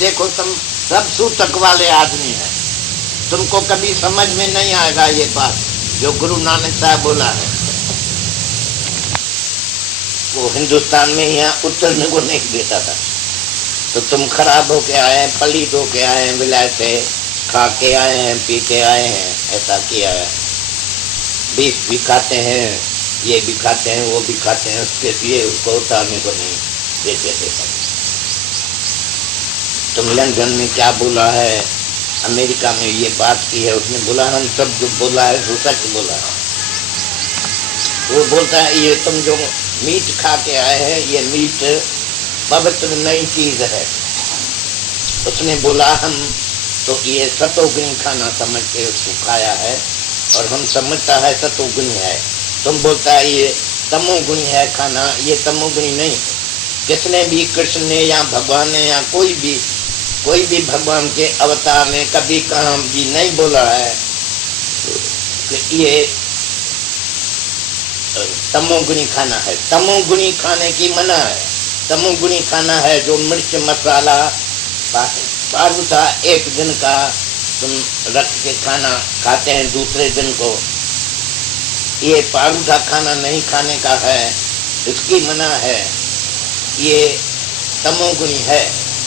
देखो तुम सब सूतक वाले आदमी हैं, तुमको कभी समझ में नहीं आएगा ये बात जो गुरु नानक साहब बोला है। वो हिंदुस्तान में यहाँ उतरने को नहीं देता था, तो तुम खराब होके आए हैं, पलीत होके आए हैं, विलायते खा के आए हैं, पी के आए हैं, ऐसा किया है। बीफ भी खाते हैं, ये भी खाते हैं, वो भी खाते हैं, उसके लिए उसको उतारने को नहीं देते थे। तुम लंदन में क्या बोला है, अमेरिका में ये बात की है, उसने बोला हम सब जो बोला है वो सच बोला है। वो बोलता है ये तुम जो मीट खा के आए हैं, ये मीट पवित्र नई चीज है। उसने बोला हम तो ये सतोगुणी खाना समझ के उसको खाया है, और हम समझता है सतोगुणी है। तुम बोलता है ये तमोगुणी है खाना, ये तमोगुणी नहीं है। किसने भी कृष्ण ने या भगवान ने या कोई भी भगवान के अवतार ने कभी कहा भी नहीं बोला है कि ये तमोगुणी खाना है। तमोगुणी खाने की मना है। तमोगुणी खाना है जो मिर्च मसाला पारूथा एक दिन का तुम रख के खाना खाते हैं दूसरे दिन को, ये पारूथा खाना नहीं खाने का है, इसकी मना है, ये तमोगुणी है।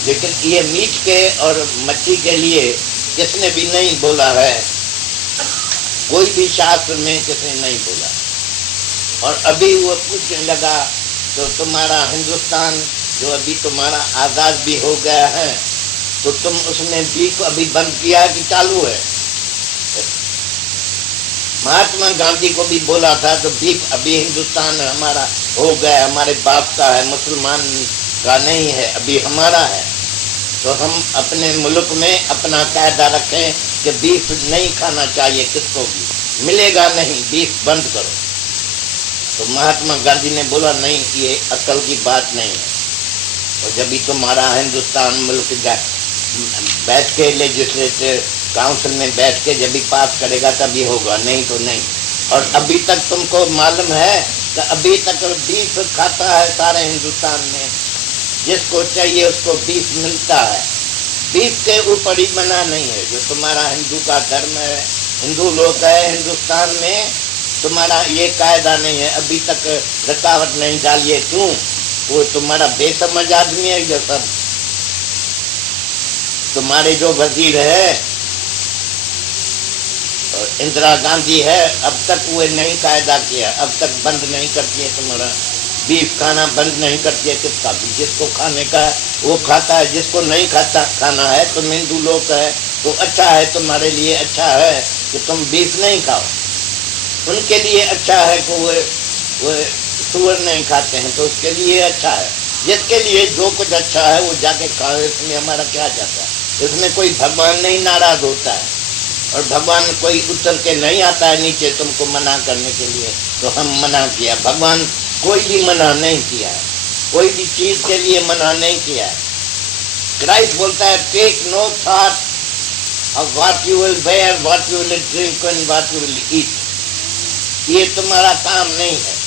लेकिन ये मीट के और मच्छी के लिए किसने भी नहीं बोला है, कोई भी शास्त्र में किसने नहीं बोला। और अभी वो पूछने लगा तो तुम्हारा हिंदुस्तान जो अभी तुम्हारा आजाद भी हो गया है, तो तुम उसमें बीफ अभी बंद किया कि चालू है? महात्मा गांधी को भी बोला था तो बीफ अभी हिंदुस्तान हमारा हो गया, हमारे बाप का है, मुसलमान का नहीं है, अभी हमारा है। तो हम अपने मुल्क में अपना कायदा रखें कि बीफ नहीं खाना चाहिए, किसको भी मिलेगा नहीं, बीफ बंद करो। तो महात्मा गांधी ने बोला नहीं, ये अक्ल की बात नहीं है। और जब भी तुम्हारा हिंदुस्तान मुल्क बैठ के लेजिस्लेटिव काउंसिल में बैठ के जब भी पास करेगा तभी होगा, नहीं तो नहीं। और अभी तक तुमको मालूम है कि अभी तक बीफ खाता है सारे हिंदुस्तान में, जिसको चाहिए उसको बीफ मिलता है। बीफ के ऊपर ही मना नहीं है। जो तुम्हारा हिंदू का धर्म है, हिंदू लोग है हिंदुस्तान में, तुम्हारा ये कायदा नहीं है, अभी तक रुकावट नहीं डालिए। क्यों? वो तुम्हारा बेसमझ आदमी है जो सब तुम्हारे जो वजीर है इंदिरा गांधी है, अब तक वो नहीं कायदा किया, अब तक बंद नहीं करती है, तुम्हारा बीफ खाना बंद नहीं करती है किसका भी। जिसको खाने का वो खाता है, जिसको नहीं खाता खाना है, तुम हिंदू लोग है तो अच्छा है, तुम्हारे लिए अच्छा है कि तुम बीफ नहीं खाओ। उनके लिए अच्छा है कि वो सुअर नहीं खाते हैं, तो उसके लिए अच्छा है। जिसके लिए जो कुछ अच्छा है वो जाके खाओ, इसमें हमारा क्या जाता है? इसमें कोई भगवान नहीं नाराज होता है, और भगवान कोई उतर के नहीं आता है नीचे तुमको मना करने के लिए। तो हम मना किया, भगवान कोई भी मना नहीं किया है, कोई भी चीज के लिए मना नहीं किया है। क्राइस्ट बोलता है take no thought of what you will wear, what you will drink and what you will eat. ये तुम्हारा काम नहीं है,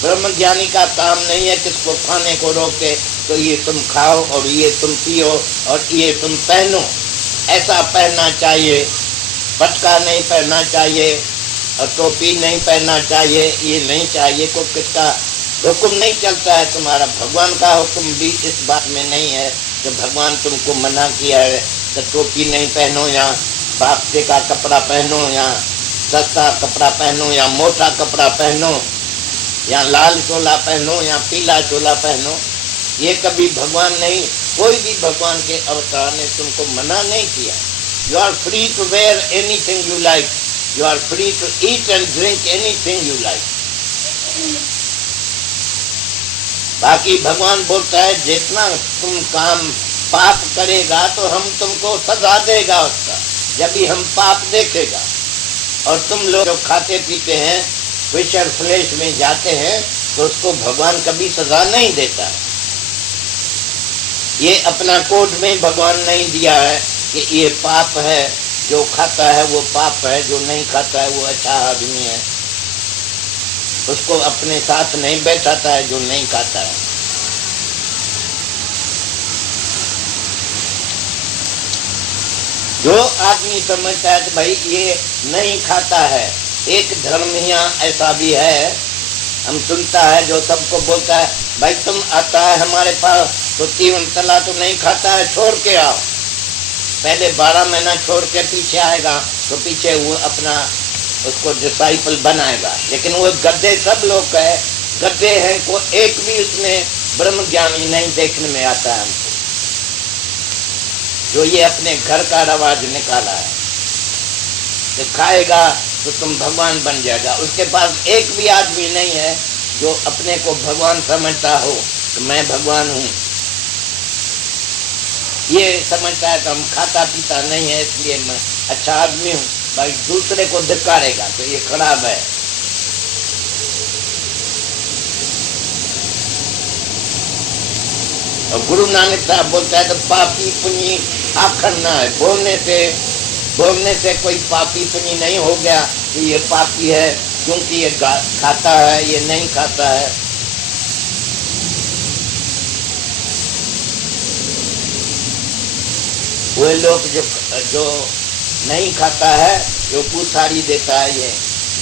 ब्रह्म ज्ञानी का काम नहीं है किसको खाने को रोके तो ये तुम खाओ और ये तुम पियो और ये तुम पहनो। ऐसा पहनना चाहिए, पटका नहीं पहनना चाहिए और टोपी नहीं पहनना चाहिए, ये नहीं चाहिए। को किसका हुक्म नहीं चलता है, तुम्हारा भगवान का हुक्म भी इस बात में नहीं है कि भगवान तुमको मना किया है तो टोपी नहीं पहनो, या बाप्ते का कपड़ा पहनो, या सस्ता कपड़ा पहनो, या मोटा कपड़ा पहनो, या लाल चोला पहनो, या पीला चोला पहनो। ये कभी भगवान नहीं, कोई भी भगवान के अवतार ने तुमको मना नहीं किया। You are free to wear anything you like, you are free to eat and drink anything you like. बाकी भगवान बोलता है जितना तुम काम पाप करेगा तो हम तुमको सजा देगा उसका, जब भी हम पाप देखेगा। और तुम लोग जो खाते पीते हैं, फिशर फ्लेश में जाते हैं, तो उसको भगवान कभी सजा नहीं देता। ये अपना कोड में भगवान नहीं दिया है कि ये पाप है, जो खाता है वो पाप है, जो नहीं खाता है वो अच्छा आदमी है। उसको अपने साथ नहीं बैठाता है जो नहीं खाता है। जो आदमी समझता है कि भाई ये नहीं खाता है, एक धर्मिया ऐसा भी है, हम सुनता है जो सबको बोलता है भाई तुम आता है हमारे पास तो 3 तला तो नहीं खाता है, छोड़ के आओ। पहले 12 महीना छोड़ के पीछे आएगा तो पीछे वो अपना उसको डिसाइपल बनाएगा। लेकिन वो गड्ढे सब लोग है, गड्ढे हैं, को एक भी उसमें ब्रह्म ज्ञानी नहीं देखने में आता है हमको, जो ये अपने घर का रवाज निकाला है। खाएगा तो तुम भगवान बन जाएगा। उसके पास एक भी आदमी नहीं है जो अपने को भगवान समझता हो कि मैं भगवान हूँ। ये समझता है तो हम खाता पीता नहीं है इसलिए मैं अच्छा आदमी हूँ, भाई दूसरे को धिक्कारेगा तो ये खराब है। और गुरु नानक साहब बोलता है तो पापी पुण्य आखर ना है, बोलने से कोई पापी पुण्य नहीं हो गया कि ये पापी है क्योंकि ये खाता है, ये नहीं खाता है। वो लोग जो नहीं खाता है, जो पूछारी देता है, ये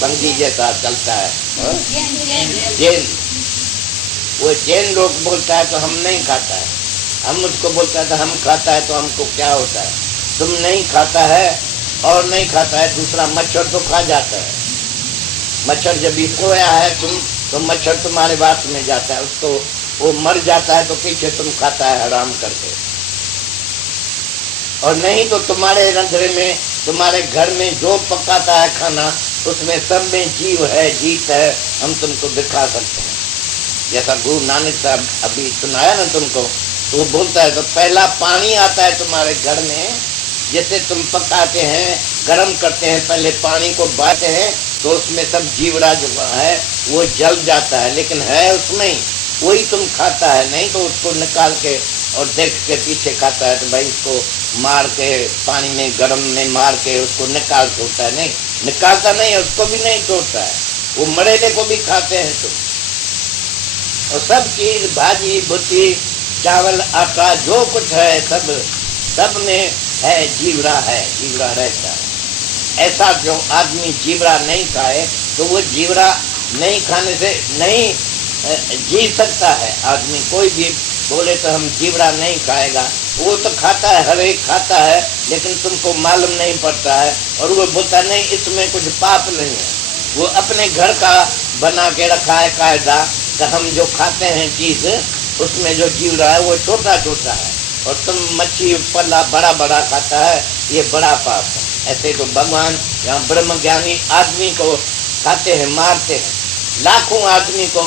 बंगी जैसा चलता है, जैन, वो जैन लोग बोलता है तो हम नहीं खाता है, हम उसको बोलता है तो हम खाता है तो हमको क्या होता है। तुम नहीं खाता है और नहीं खाता है, दूसरा मच्छर तो खा जाता है। मच्छर जब भी सोया है तुम तो मच्छर तुम्हारे बात में जाता है, उसको वो मर जाता है तो पीछे तुम खाता है हराम करके। और नहीं तो तुम्हारे रंध्रे में, तुम्हारे घर में जो पकाता है खाना उसमें सब में जीव है, जीत है, हम तुमको दिखा सकते हैं। जैसा गुरु नानक साहब अभी सुनाया ना तुमको, तो वो बोलता है तो पहला पानी आता है तुम्हारे घर में, जैसे तुम पकाते हैं, गर्म करते हैं, पहले पानी को बांधते हैं तो उसमें सब जीवड़ा जो है वो जल जाता है, लेकिन है उसमें ही, वही तुम खाता है। नहीं तो उसको निकाल के और देख के पीछे खाता है तो भाई इसको मार के पानी में गर्म में मार के उसको निकाल छोड़ता है, नहीं निकालता नहीं, उसको भी नहीं छोड़ता है, वो मरेले को भी खाते हैं तुम। और सब चीज भाजी भुजी चावल आटा जो कुछ है सब में है, जीवड़ा है, जीवड़ा रहता है। ऐसा जो आदमी जीवड़ा नहीं खाए तो वो जीवड़ा नहीं खाने से नहीं जी सकता है आदमी। कोई भी बोले तो हम जीवड़ा नहीं खाएगा, वो तो खाता है, हर एक खाता है, लेकिन तुमको मालूम नहीं पड़ता है। और वो बोलता नहीं इसमें कुछ पाप नहीं है, वो अपने घर का बना के रखा है कायदा कि हम जो खाते हैं चीज उसमें जो जीवड़ा है वो छोटा छोटा है, और तुम मच्छी पल्ला बड़ा बड़ा खाता है, ये बड़ा पाप है। ऐसे तो भगवान यहाँ ब्रह्म ज्ञानी आदमी को खाते हैं, मारते हैं। लाखों आदमी को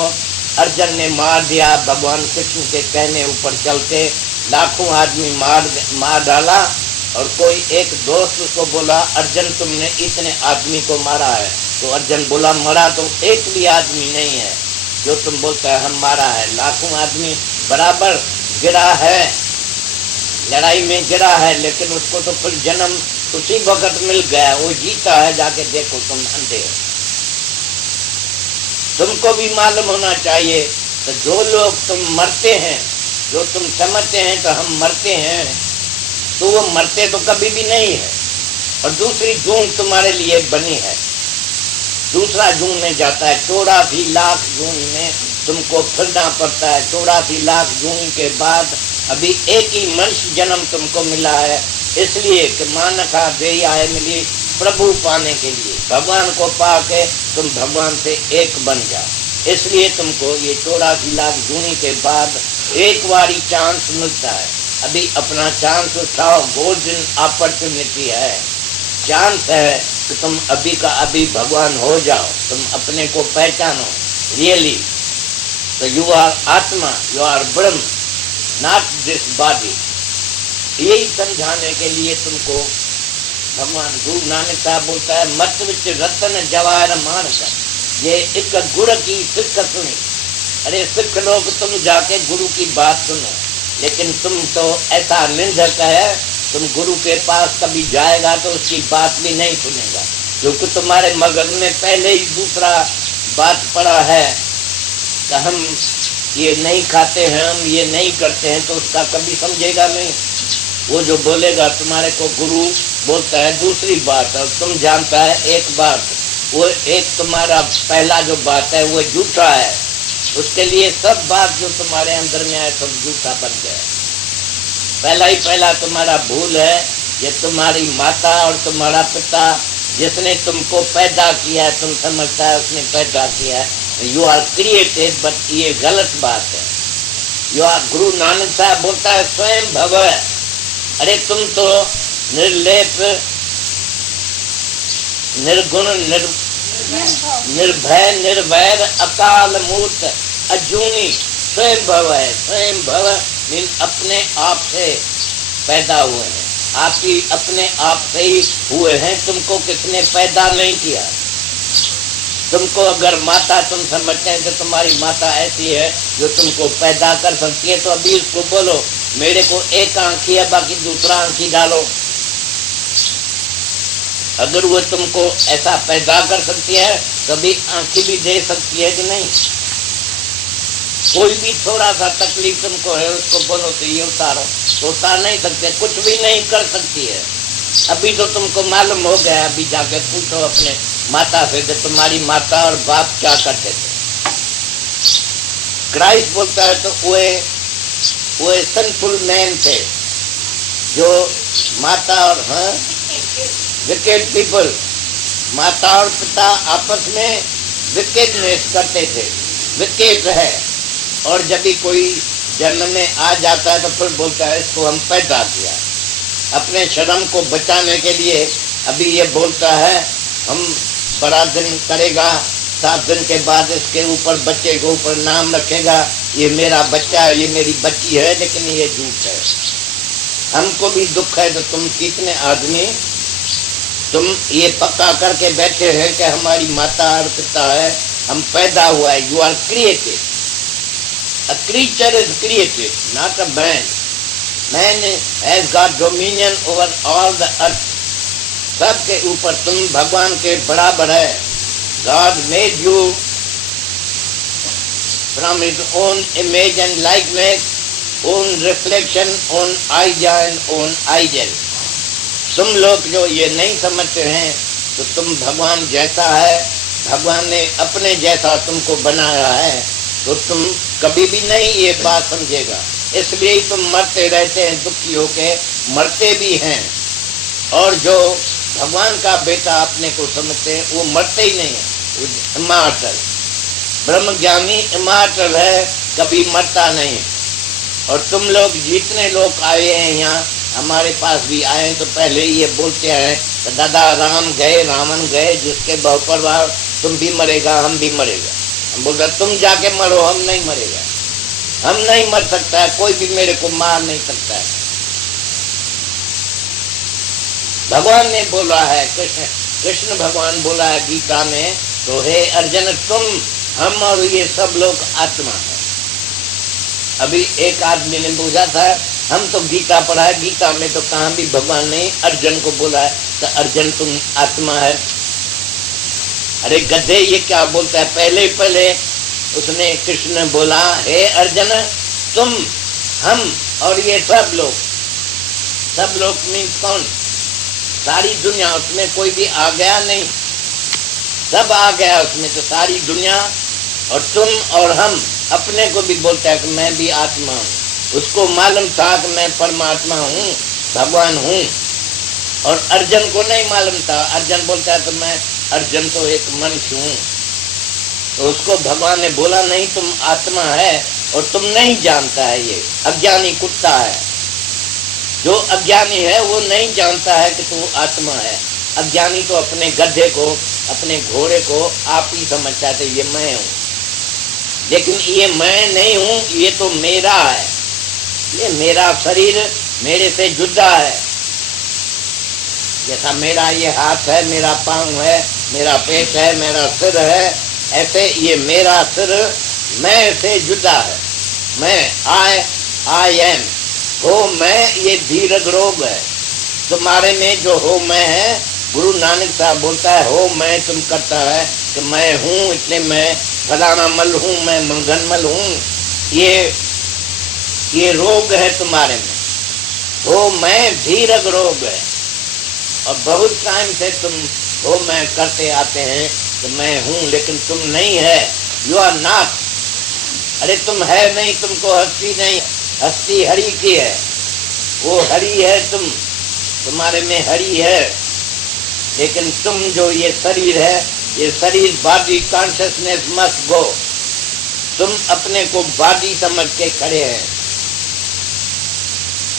अर्जुन ने मार दिया, भगवान कृष्ण के कहने ऊपर चलते लाखों आदमी मार डाला। और कोई एक दोस्त उसको बोला अर्जुन तुमने इतने आदमी को मारा है, तो अर्जुन बोला मरा तो एक भी आदमी नहीं है जो तुम बोलते है हम मारा है, लाखों आदमी बराबर गिरा है, लड़ाई में गिरा है, लेकिन उसको तो फिर जन्म उसी वक्त मिल गया, वो जीता है, जाके देखो तुम अंधे हो। तुमको भी मालूम होना चाहिए तो जो लोग तुम मरते हैं, जो तुम समझते हैं तो हम मरते हैं, तो वो मरते तो कभी भी नहीं है। और दूसरी जून तुम्हारे लिए बनी है, दूसरा जून में जाता है, 84 लाख जून में तुमको फिरना पड़ता है। 84 लाख जून के बाद अभी एक ही मनुष्य जन्म तुमको मिला है, इसलिए कि मानखा दे आए मिली प्रभु पाने के लिए, भगवान को पाके तुम भगवान से एक बन जाओ। इसलिए तुमको ये 84 लाख जूनी के बाद एक बारी चांस मिलता है। अभी अपना चांस उठाओ, गोल्डन अपॉर्चुनिटी है, चांस है कि तुम अभी का अभी भगवान हो जाओ, तुम अपने को पहचानो रियली। तो यू आर आत्मा, you are Brahma, not this body. यही समझाने के लिए तुमको भगवान गुरु नानक साहब बोलता है मत विच रतन जवाहर मानस, ये एक गुरु की सिख सुनी। अरे सिख लोग तुम जाके गुरु की बात सुनो, लेकिन तुम तो ऐसा निंदक है, तुम गुरु के पास कभी जाएगा तो उसकी बात भी नहीं सुनेगा, क्योंकि तुम्हारे मगज में पहले ही दूसरा बात पड़ा है कि हम ये नहीं खाते हैं, हम ये नहीं करते हैं, तो उसका कभी समझेगा नहीं। वो जो बोलेगा तुम्हारे को गुरु बोलता है दूसरी बात, और तुम जानता है एक बात, वो एक तुम्हारा पहला जो बात है वो झूठा है, उसके लिए सब बात जो तुम्हारे अंदर में है सब झूठा बन गया। पहला तुम्हारा भूल है, ये तुम्हारी माता और तुम्हारा पिता जिसने तुमको पैदा किया है, तुम समझता है उसने पैदा किया है, यू आर क्रिएटेड, बट ये गलत बात है। यू आर, गुरु नानक साहब बोलता है स्वयं भव। अरे तुम तो निर्लेप, निर्गुण, निर्भय, निर्वैर, अकाल मूर्त, अजूनी स्वयं भव है। स्वयं भव मीन अपने आप से पैदा हुए हैं, आप ही अपने आप से ही हुए हैं, तुमको किसने पैदा नहीं किया। तुमको अगर माता तुम समझते हैं कि तुम्हारी माता ऐसी है जो तुमको पैदा कर सकती है, तो अभी उसको बोलो मेरे को एक आंखी है बाकी दूसरा आंखी डालो। अगर वो तुमको ऐसा पैदा कर सकती है तभी आंखी भी दे सकती है कि नहीं। कोई भी थोड़ा सा तकलीफ तुमको है उसको बोलो तो ये उतारो, तो उतार नहीं सकते, कुछ भी नहीं कर सकती है। अभी तो तुमको मालूम हो गया, अभी जाके पूछो अपने माता से कि तुम्हारी माता और बाप क्या करते थे। क्राइस्ट बोलता है तो वो सनफुल मैन थे जो माता और विकेट पीपल, माता और पिता आपस में विकेटनेस करते थे, विकेट है। और जब भी कोई जन्म में आ जाता है तो फिर बोलता है इसको हम पैदा किया अपने शर्म को बचाने के लिए। अभी ये बोलता है हम बड़ा दिन करेगा, 7 दिन के बाद इसके ऊपर बच्चे के ऊपर नाम रखेगा, ये मेरा बच्चा है, ये मेरी बच्ची है, लेकिन ये झूठ है। हमको भी दुख है तो तुम कितने आदमी तुम ये पक्का करके बैठे हैं कि हमारी माता और पिता है, हम पैदा हुआ है। You are created, a creature is created, not a man. Man has got dominion over all the earth. सबके ऊपर तुम भगवान के बराबर है। God made you from his own image and likeness, own reflection, own idea and own ideal. तुम लोग जो ये नहीं समझते हैं तो तुम भगवान जैसा है, भगवान ने अपने जैसा तुमको बनाया है, तो तुम कभी भी नहीं ये बात समझेगा। इसलिए ही तुम मरते रहते हैं, दुखी होके मरते भी हैं। और जो भगवान का बेटा अपने को समझते हैं वो मरते ही नहीं है, वो इमॉर्टल ब्रह्मज्ञानी इमॉर्टल है, कभी मरता नहीं। और तुम लोग जितने लोग आए हैं यहाँ, हमारे पास भी आए तो पहले ये बोलते हैं तो दादा राम गए, रावण गए, जिसके बहु पर तुम भी मरेगा, हम भी मरेगा। हम बोल रहे तुम जाके मरो, हम नहीं मरेगा, हम नहीं मर सकता है, कोई भी मेरे को मार नहीं सकता है। भगवान ने बोला है, कृष्ण भगवान बोला है गीता में, तो हे अर्जुन तुम, हम और ये सब लोग आत्मा है। अभी एक आदमी ने पूछा था हम तो गीता पढ़ा है, गीता में तो कहाँ भी भगवान ने अर्जुन को बोला है तो अर्जुन तुम आत्मा है। अरे गधे ये क्या बोलता है, पहले उसने कृष्ण बोला हे अर्जुन तुम, हम और ये सब लोग मीन्स कौन, सारी दुनिया, उसमें कोई भी आ गया नहीं, सब आ गया उसमें, तो सारी दुनिया और तुम और हम। अपने को भी बोलता है कि मैं भी आत्मा हूँ, उसको मालूम था कि मैं परमात्मा हूँ, भगवान हूँ। और अर्जुन को नहीं मालूम था, अर्जुन बोलता है तो मैं अर्जुन तो एक मनुष्य हूँ। तो उसको भगवान ने बोला नहीं तुम आत्मा है, और तुम नहीं जानता है, ये अज्ञानी कुत्ता है। जो अज्ञानी है वो नहीं जानता है कि तू आत्मा है। अज्ञानी तो अपने गधे को, अपने घोड़े को आप ही समझता है ये मैं हूँ, लेकिन ये मैं नहीं हूँ, ये तो मेरा है, ये मेरा शरीर मेरे से जुदा है। जैसा मेरा ये हाथ है, मेरा पाँव है, मेरा पेट है, मेरा सिर है, ऐसे ये मेरा सिर मैं से जुदा है। मैं आई एम, हो मैं, ये दीर्घ रोग है। तुम्हारे में जो हो मैं है, गुरु नानक साहब बोलता है हो मैं तुम करता है कि मैं हूँ, इतने मैं फलाना मल हूँ, मैं मंगन मल हूँ। ये रोग है तुम्हारे में। हो मैं धीरज रोग है। और बहुत टाइम से तुम हो मैं करते आते हैं तो मैं हूं, लेकिन तुम नहीं है। You are not. अरे तुम है नहीं, तुमको हस्ती नहीं, हस्ती हरि की है। वो हरि है, तुम्हारे में हरि है। लेकिन तुम जो ये शरीर है, ये शरीर बॉडी कॉन्शियसनेस मस्ट गो। तुम अपने को बॉडी समझ के खड़े हैं,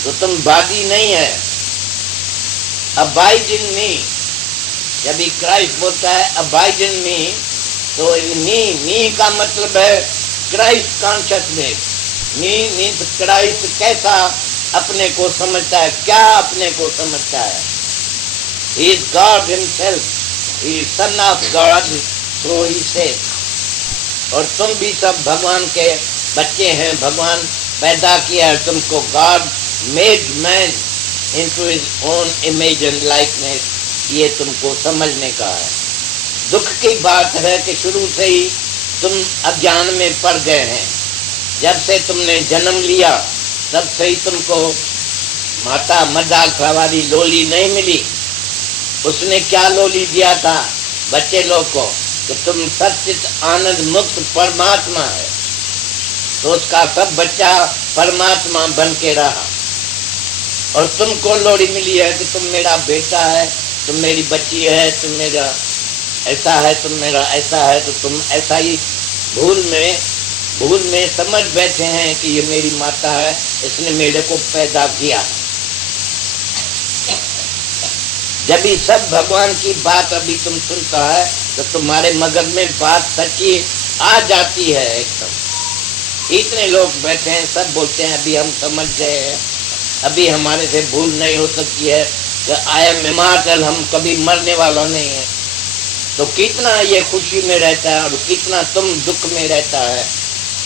तो तुम बॉडी नहीं है। अबाइड इन मी, जब क्राइस्ट बोलता है अबाइड इन मी, तो इन मी का मतलब है क्राइस्ट कॉन्शियसनेस। मी मीन्स क्राइस्ट कैसा अपने को समझता है, क्या अपने को समझता है। He is God himself, he is son of God, so he says। और तुम भी सब भगवान के बच्चे हैं, भगवान पैदा किया है तुमको। God made man into his own image and likeness, ये तुमको समझने का है। दुख की बात है कि शुरू से ही तुम अज्ञान में पड़ गए हैं। जब से तुमने जन्म लिया तब से ही तुमको माता मजाक वाली लोली नहीं मिली। उसने क्या लोली दिया था बच्चे लोग को कि तुम सच्चित आनंद मुक्त परमात्मा है, तो उसका सब बच्चा परमात्मा बन के रहा। और तुमको लोड़ी मिली है कि तुम मेरा बेटा है, तुम मेरी बच्ची है, तुम मेरा ऐसा है, तुम मेरा ऐसा है। तो तुम ऐसा ही भूल में समझ बैठे हैं कि ये मेरी माता है, इसने मेरे को पैदा किया। जब ये सब भगवान की बात अभी तुम सुनता है तो तुम्हारे मगज में बात सच्ची आ जाती है एकदम। इतने लोग बैठे हैं, सब बोलते हैं अभी हम समझ गए हैं, अभी हमारे से भूल नहीं हो सकती है कि आई एम इमॉर्टल, हम कभी मरने वाला नहीं है। तो कितना ये खुशी में रहता है और कितना तुम दुख में रहता है।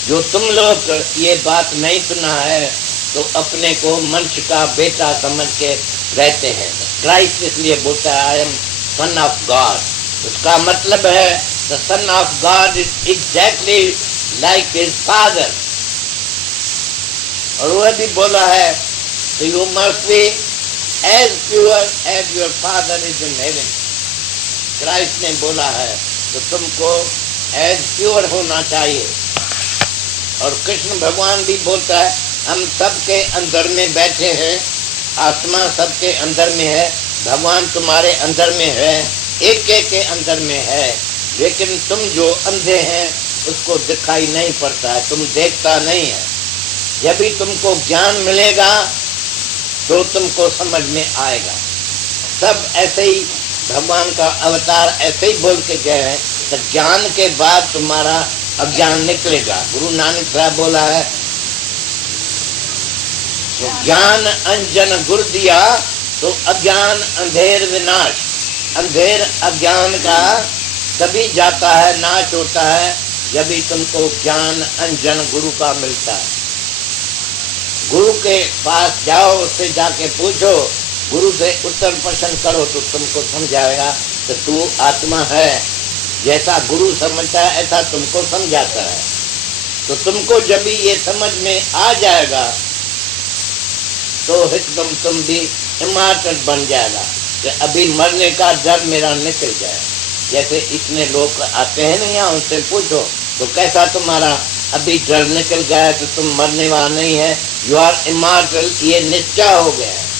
जो तुम लोग ये बात नहीं सुना है तो अपने को मनुष्य का बेटा समझ के रहते हैं। क्राइस्ट इसलिए बोलता है I am son of God. उसका मतलब है the son of God is exactly like his father. और वह भी बोला है तो you must be as pure as your father is in heaven. Christ ने बोला है तो तुमको एज प्योर होना चाहिए। और कृष्ण भगवान भी बोलता है हम सबके अंदर में बैठे हैं, आत्मा सबके अंदर में है, भगवान तुम्हारे अंदर में है, एक एक के अंदर में है। लेकिन तुम जो अंधे हैं उसको दिखाई नहीं पड़ता है, तुम देखता नहीं है। जब भी तुमको ज्ञान मिलेगा तो तुमको समझ में आएगा। सब ऐसे ही भगवान का अवतार ऐसे ही बोल के गए हैं तो ज्ञान के बाद तुम्हारा अज्ञान निकलेगा। गुरु नानक साहब बोला है तो ज्ञान अंजन गुर दिया तो अज्ञान अंधेर विनाश। अंधेर अज्ञान का तभी जाता है, नाश होता है जब भी तुमको ज्ञान अंजन गुरु का मिलता है। गुरु के पास जाओ, उससे जाके पूछो, गुरु से उत्तर प्रश्न करो तो तुमको समझाएगा कि तू आत्मा है। जैसा गुरु समझता है ऐसा तुमको समझाता है। तो तुमको जब भी ये समझ में आ जाएगा तो एकदम तुम भी इमारत बन जाएगा कि अभी मरने का डर मेरा निकल जाए। जैसे इतने लोग आते हैं ना यहाँ, उनसे पूछो तो कैसा तुम्हारा अभी डर निकल गया है तो तुम मरने वाला नहीं है, यू आर इमॉर्टल, ये निश्चय हो गया है।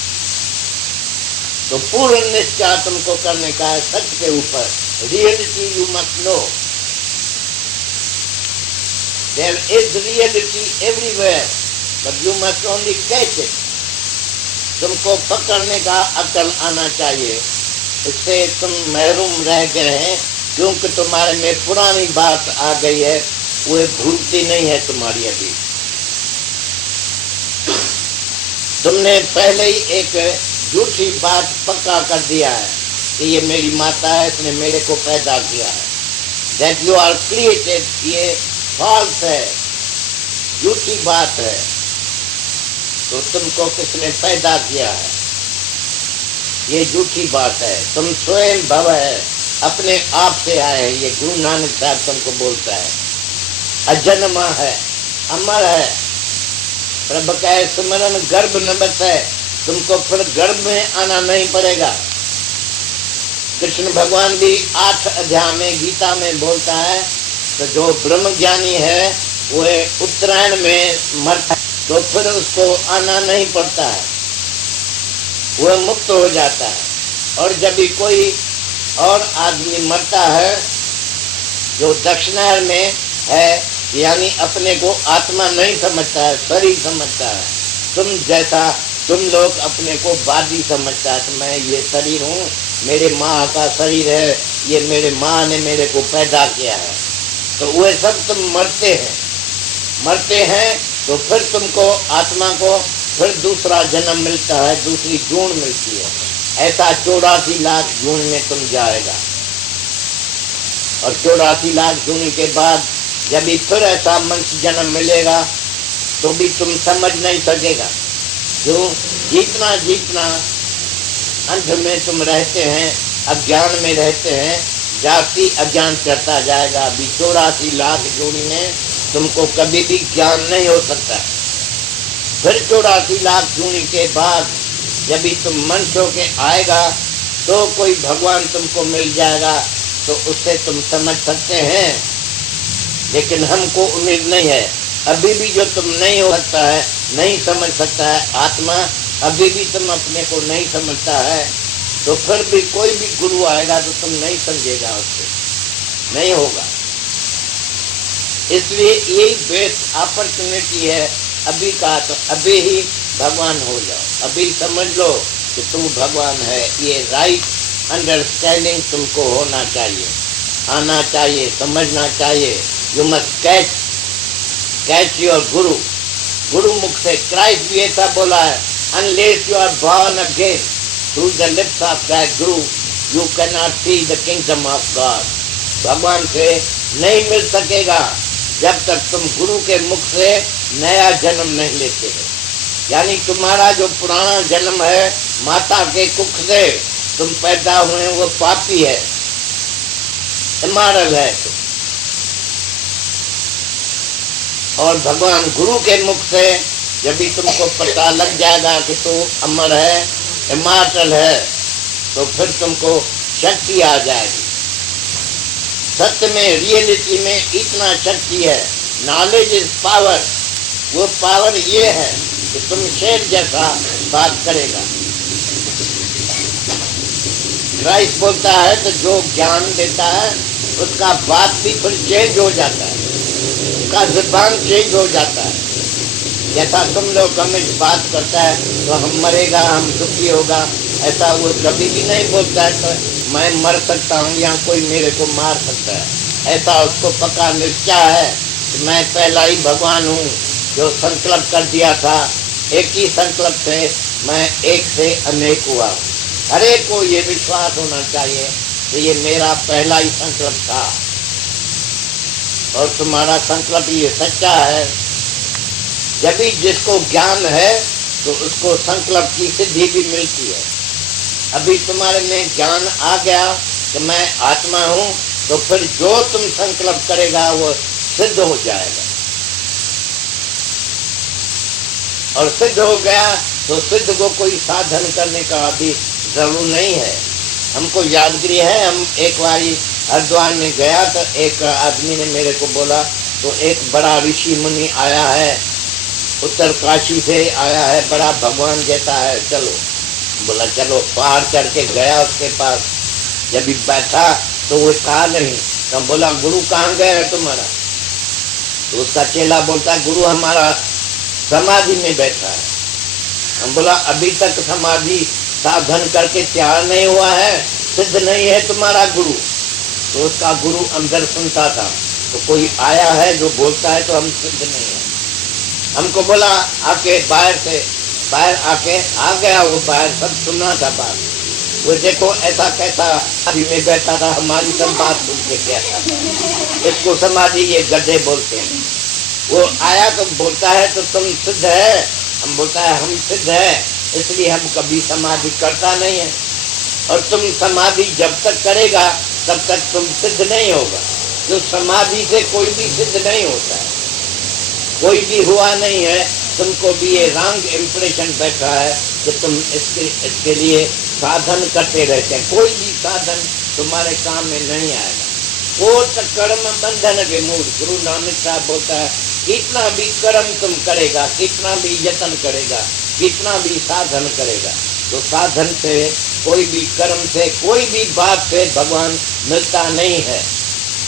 तो पूर्ण निश्चय तुमको करने का है सच के ऊपर। Reality you must know, there is reality everywhere but you must only catch it. तुमको पकड़ने का अकल आना चाहिए, इससे तुम महरूम रह गए हैं क्योंकि तुम्हारे में पुरानी बात आ गई है, वो भूलती नहीं है तुम्हारी। अभी तुमने पहले ही एक झूठी बात पक्का कर दिया है कि ये मेरी माता है, इसने मेरे को पैदा किया है। दैट यू आर क्रिएटेड, ये फॉल्स है, झूठी बात है। तो तुमको किसने पैदा किया है, ये झूठी बात है। तुम स्वयं भव है, अपने आप से आए। ये गुरु नानक साहब तुमको बोलता है अजन्मा है, अमर है, प्रभु का स्मरण गर्भ न बस है, तुमको फिर गर्भ में आना नहीं पड़ेगा। कृष्ण भगवान भी 8 अध्याय में गीता में बोलता है तो जो ब्रह्म ज्ञानी है वह उत्तरायण में मरता तो फिर उसको आना नहीं पड़ता है, वह मुक्त हो जाता है। और जब भी कोई और आदमी मरता है जो दक्षिणायन में है, यानी अपने को आत्मा नहीं समझता है, शरीर समझता है, तुम लोग अपने को बादी समझता है। तो मैं ये शरीर हूँ, मेरे माँ का शरीर है, ये मेरे माँ ने मेरे को पैदा किया है। तो वह सब तुम मरते हैं तो फिर तुमको आत्मा को फिर दूसरा जन्म मिलता है, दूसरी जून मिलती है। ऐसा 84 लाख जून में तुम जाएगा। और 84 लाख जून के बाद जब भी फिर ऐसा मनुष्य जन्म मिलेगा तो भी तुम समझ नहीं सकेगा। क्यों? जितना अंत में तुम रहते हैं, अज्ञान में रहते हैं, जाति अज्ञान करता जाएगा। अभी 84 लाख जून में तुमको कभी भी ज्ञान नहीं हो सकता। फिर 84 लाख जून के बाद जब भी तुम मनुष्य होके आएगा तो कोई भगवान तुमको मिल जाएगा, तो उससे तुम समझ सकते हैं। लेकिन हमको उम्मीद नहीं है। अभी भी जो तुम नहीं हो सकता है, नहीं समझ सकता है आत्मा, अभी भी तुम अपने को नहीं समझता है, तो फिर भी कोई भी गुरु आएगा तो तुम नहीं समझेगा, उससे नहीं होगा। इसलिए यही बेस्ट अपॉर्चुनिटी है अभी का, तो अभी ही भगवान हो जाओ। अभी समझ लो कि तुम भगवान है। ये राइट अंडरस्टैंडिंग तुमको होना चाहिए, आना चाहिए, समझना चाहिए। यू मस्ट कैच योर गुरु मुख से क्राइस्ट भी ऐसा बोला है, unless you are born again through the lips of that guru you can not see the kingdom of God. भगवान से नहीं मिल सकेगा जब तक तुम गुरु के मुख से नया जन्म नहीं लेते हो। यानी तुम्हारा जो पुराना जन्म है, माता के कुख से तुम पैदा हुए, वो पापी है, इमोरल है। और भगवान गुरु के मुख से जब भी तुमको पता लग जाएगा कि तू अमर है, इमॉर्टल है, तो फिर तुमको शक्ति आ जाएगी। सत्य में, रियलिटी में इतना शक्ति है। Knowledge is power. वो पावर ये है कि तुम शेर जैसा बात करेगा। क्राइस्ट बोलता है तो जो ज्ञान देता है उसका बात भी फिर चेंज हो जाता है, उसका जुबान चेंज हो जाता है। जैसा तुम लोग हमें बात करता है तो हम मरेगा, हम दुखी होगा, ऐसा वो कभी भी नहीं बोलता है तो मैं मर सकता हूँ या कोई मेरे को मार सकता है। ऐसा उसको पक्का निश्चय है कि मैं पहला ही भगवान हूँ जो संकल्प कर दिया था। एक ही संकल्प से मैं एक से अनेक हुआ। हर एक को ये विश्वास होना चाहिए कि ये मेरा पहला ही संकल्प था और तुम्हारा संकल्प ये सच्चा है। जब भी जिसको ज्ञान है तो उसको संकल्प की सिद्धि भी मिलती है। अभी तुम्हारे में ज्ञान आ गया कि मैं आत्मा हूँ, तो फिर जो तुम संकल्प करेगा वो सिद्ध हो जाएगा। और सिद्ध हो गया तो सिद्ध को कोई साधन करने का अभी जरूर नहीं है। हमको यादगिरी है, हम एक बारी हरिद्वार में गया तो एक आदमी ने मेरे को बोला, तो एक बड़ा ऋषि मुनि आया है, उत्तर काशी से आया है, बड़ा भगवान जैसा है, चलो। बोला चलो। पहाड़ चढ़ के गया उसके पास। जब भी बैठा तो वो कहा नहीं, तो बोला गुरु कहाँ गए है तुम्हारा? तो उसका चेला बोलता है गुरु हमारा समाधि में बैठा है। हम बोला अभी तक समाधि साधन करके तैयार नहीं हुआ है, सिद्ध नहीं है तुम्हारा गुरु। तो उसका गुरु अंदर सुनता था, तो कोई आया है जो बोलता है तो हम सिद्ध नहीं है। हमको बोला आके बाहर आके आ गया, वो बाहर सब सुनना था बात। वो देखो ऐसा कैसा अभी में बैठा था, हमारी सब बात सुन के गया था। इसको समाधि ये गड्ढे बोलते हैं। वो आया तो बोलता है तो तुम सिद्ध है? हम बोलता है हम सिद्ध है, इसलिए हम कभी समाधि करता नहीं है। और तुम समाधि जब तक करेगा तब तक तुम सिद्ध नहीं होगा। तो समाधि से कोई भी सिद्ध नहीं होता है, कोई भी हुआ नहीं है। तुमको भी ये रॉन्ग इम्प्रेशन बैठा है कि तुम इसके लिए साधन करते रहते हैं। कोई भी साधन तुम्हारे काम में नहीं आएगा। वो तो कर्म बंधन के मूल। गुरु नानक साहब बोलता है, कितना भी कर्म तुम करेगा, कितना भी यत्न करेगा, कितना भी साधन करेगा, तो साधन से, कोई भी कर्म से, कोई भी बात से भगवान मिलता नहीं है।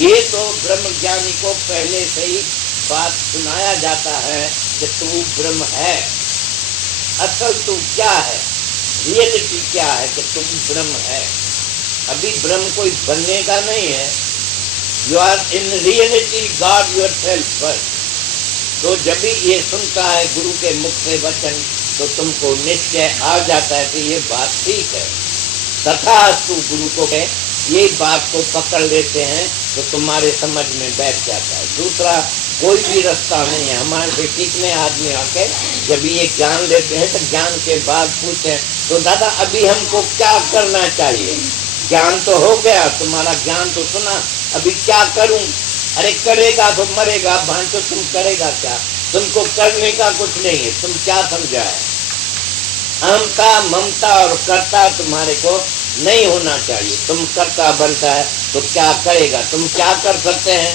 ये तो ब्रह्म ज्ञानी को पहले से ही बात सुनाया जाता है कि तू ब्रह्म है। असल तू क्या है, रियलिटी क्या है कि तुम ब्रह्म है। अभी ब्रह्म कोई बनने का नहीं है। You are in reality God yourself first. तो जब भी ये सुनता है गुरु के मुख से वचन, तो तुमको निश्चय आ जाता है कि ये बात ठीक है। तथास्तु गुरु को कहे, ये बात को पकड़ लेते हैं तो तुम्हारे समझ में बैठ जाता है। दूसरा कोई भी रास्ता नहीं है। हमारे से कितने आदमी आके जब ये ज्ञान लेते हैं तो ज्ञान के बाद पूछते हैं, तो दादा अभी हमको क्या करना चाहिए? ज्ञान तो हो गया, तुम्हारा ज्ञान तो सुना, अभी क्या करूं? अरे करेगा तो मरेगा, भांचो तुम करेगा क्या? तुमको करने का कुछ नहीं है। तुम क्या समझा है? अहमता, ममता और कर्ता तुम्हारे को नहीं होना चाहिए। तुम कर्ता बनता है तो क्या करेगा? तुम क्या कर सकते हैं?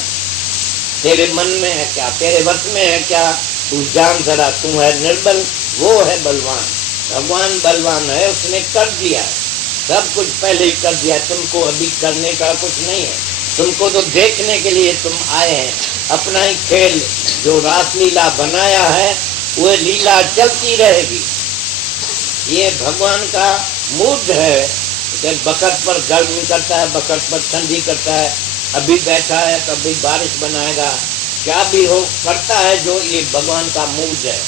तेरे मन में है क्या? तेरे वश में है क्या? तू जान जरा, तू है निर्बल, वो है बलवान। भगवान बलवान है, उसने कर दिया है सब कुछ, पहले ही कर दिया। तुमको अभी करने का कुछ नहीं है। तुमको तो देखने के लिए तुम आए हैं। अपना ही खेल जो रासलीला बनाया है, वो लीला चलती रहेगी। ये भगवान का मूड है। बखत पर गर्मी करता है, बखत पर ठंडी करता है, अभी बैठा है कभी बारिश बनाएगा, क्या भी हो करता है जो ये भगवान का मूड है।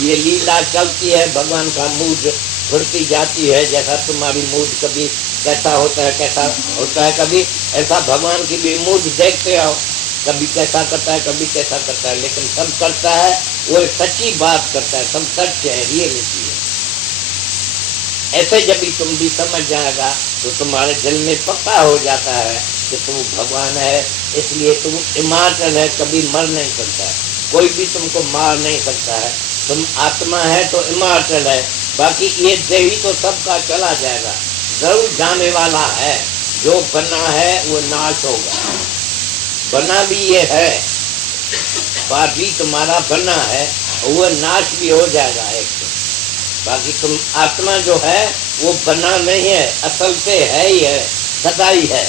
ये लीला चलती है, भगवान का मूड घुरती जाती है। जैसा तुम्हारी मूड कभी कैसा होता है, कैसा होता है, कभी ऐसा भगवान की भी मूड देखते आओ, कभी कैसा करता है, कभी कैसा करता है, लेकिन सब करता है वो सच्ची बात करता है, सब सच है, रियलिटी है। ऐसे जब भी तुम भी समझ जाएगा तो तुम्हारे दिल में पक्का हो जाता है कि तू भगवान है, इसलिए तू इमॉर्टल है, कभी मर नहीं सकता है, कोई भी तुमको मार नहीं सकता है। तुम आत्मा है तो इमॉर्टल है, बाकी ये देही तो सबका चला जाएगा, जरूर जाने वाला है। जो बना है वो नाश होगा, बना भी ये है, बाकी तुम्हारा बना है वो नाश भी हो जाएगा एक तो। बाकी तुम आत्मा जो है वो बना नहीं है, असल से है ही है, सदा ही है,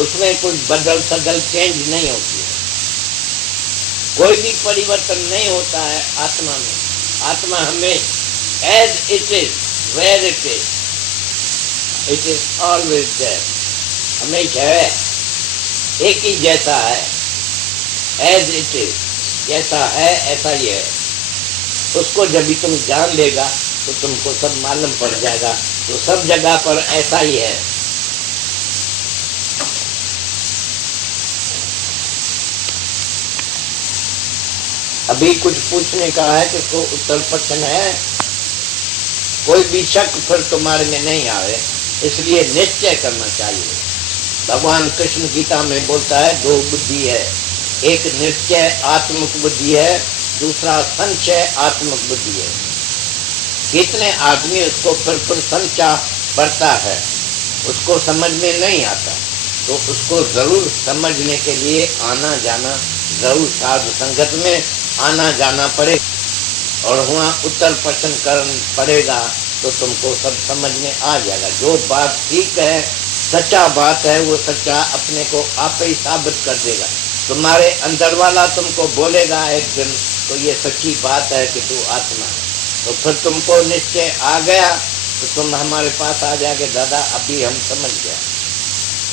उसमें कुछ बदल सदल चेंज नहीं होती है, कोई भी परिवर्तन नहीं होता है आत्मा में। आत्मा हमें as it is, where it is always there, हमेशा है, एक ही जैसा है, एज इट इज, जैसा है ऐसा ही है। उसको जब भी तुम जान लेगा तो तुमको सब मालूम पड़ जाएगा, तो सब जगह पर ऐसा ही है। अभी कुछ पूछने का है कि तो उत्तर प्रश्न है, कोई भी शक फिर तुम्हारे में नहीं आवे, इसलिए निश्चय करना चाहिए। भगवान कृष्ण गीता में बोलता है दो बुद्धि है, एक निश्चय आत्मिक बुद्धि है, दूसरा संचय आत्मिक बुद्धि है। कितने आदमी उसको फिर संचय पड़ता है, उसको समझ में नहीं आता, तो उसको जरूर समझने के लिए आना जाना, जरूर साधु संगत में आना जाना पड़े और वहाँ उत्तर प्रश्न करना पड़ेगा, तो तुमको सब समझ में आ जाएगा। जो बात ठीक है, सच्चा बात है, वो सच्चा अपने को आप ही साबित कर देगा। तुम्हारे अंदर वाला तुमको बोलेगा एक दिन, तो ये सच्ची बात है कि तू आत्मा है, तो फिर तुमको निश्चय आ गया तो तुम हमारे पास आ जाके दादा अभी हम समझ गया।